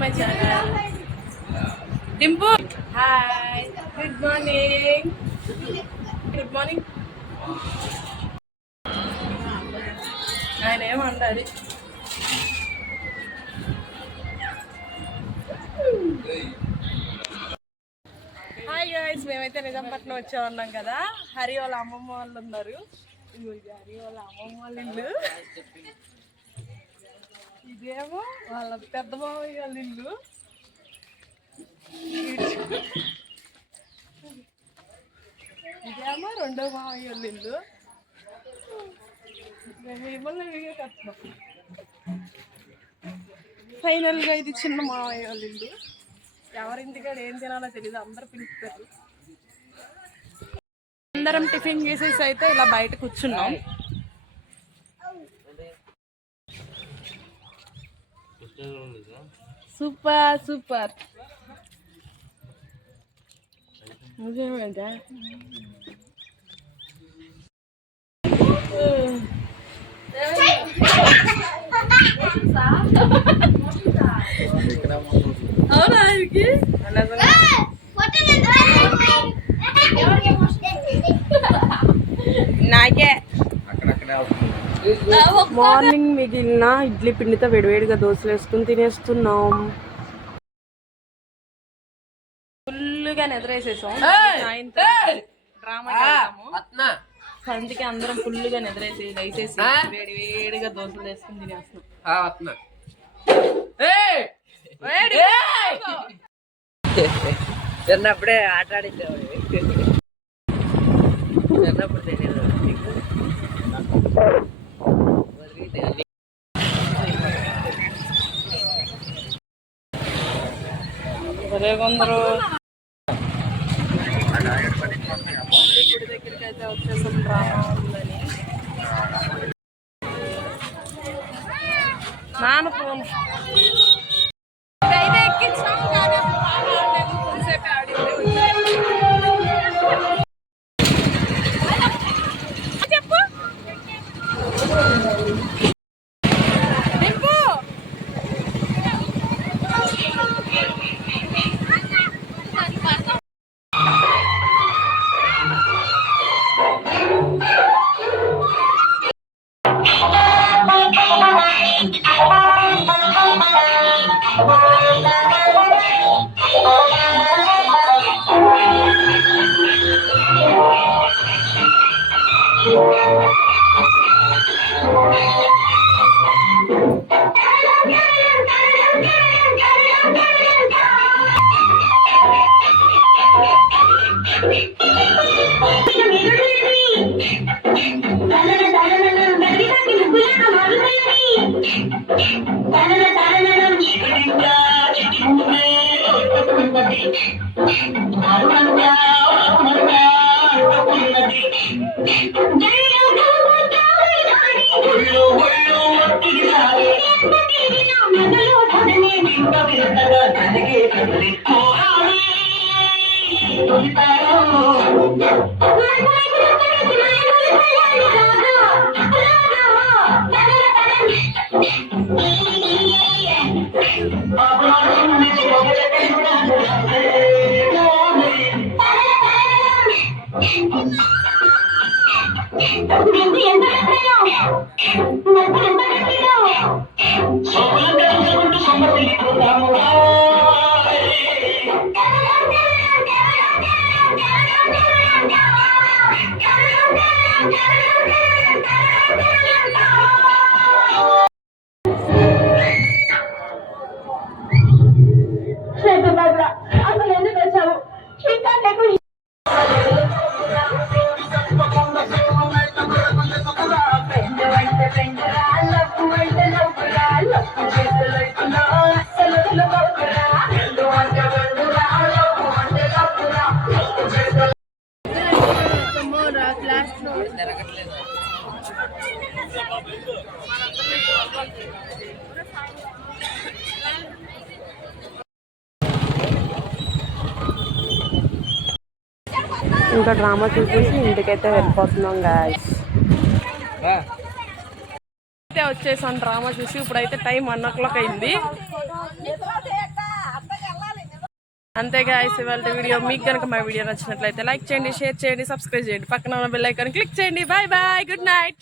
My channel. Dimpu hi, good morning. Good morning. ఆయన ఏమంటారు? Hi guys, మేమైతే నిజాంపట్నం వచ్చా ఉన్నాం కదా. హరి వాళ్ళ అమ్మమ్మ వాళ్ళు ఉన్నారు. హరి వాళ్ళ అమ్మమ్మ వాళ్ళ ఇల్లు. ఇదేమో వాళ్ళ పెద్ద మామయ్య వాళ్ళ ఇల్లు. ఇదేమో రెండో మామయ్య వాళ్ళ ఇల్లు. ఫైనల్ గా ఇది చిన్న మామయ్య వాళ్ళ ఇల్లు. ఎవరింటికాడ ఏం తినాలో తెలియదు, అందరు పిలుస్తారు. అందరం టిఫిన్ చేసేసి అయితే ఇలా బయట కూర్చున్నాం. Super super. అవునా? నాకే మార్నింగ్ మిగిలిన ఇడ్లీ పిండితో వేడివేడిగా దోశలు వేసుకుని తినేస్తున్నాం. ఫుల్గా నిద్రేసేసాం. డ్రామా అందుకే అందరం ఫుల్గా నిద్రేసేసి వేడివేడిగా దోశలు వేసుకుని తినేస్తున్నాం. చిన్నప్పుడే ఆట ఆడించేవాడు. చిన్నప్పుడు తెలియదు. కొందరు గుడి దగ్గరికి అయితే వచ్చేసాం. డ్రామా ఉందని నాన్న ఫోన్ ఇదైతే ఎక్కించాం కానీ అసలు బాగా ఆడలేదు. కొంతసేపు ఆడింది. చెప్పు ఇంకా డ్రామా చూసేసి ఇంటికైతే వెళ్ళిపోతున్నాం గాయ్స్. అయితే వచ్చేసాం డ్రామా చూసి. ఇప్పుడైతే టైం 1 o'clock అయింది. అంతే గాయ్స్ ఇవాళ వీడియో. మీకు కనుక మా వీడియో నచ్చినట్లయితే లైక్ చేయండి, షేర్ చేయండి, సబ్స్క్రైబ్ చేయండి, పక్కన ఉన్న బెల్ ఐకాన్ క్లిక్ చేయండి. Bye bye, good night.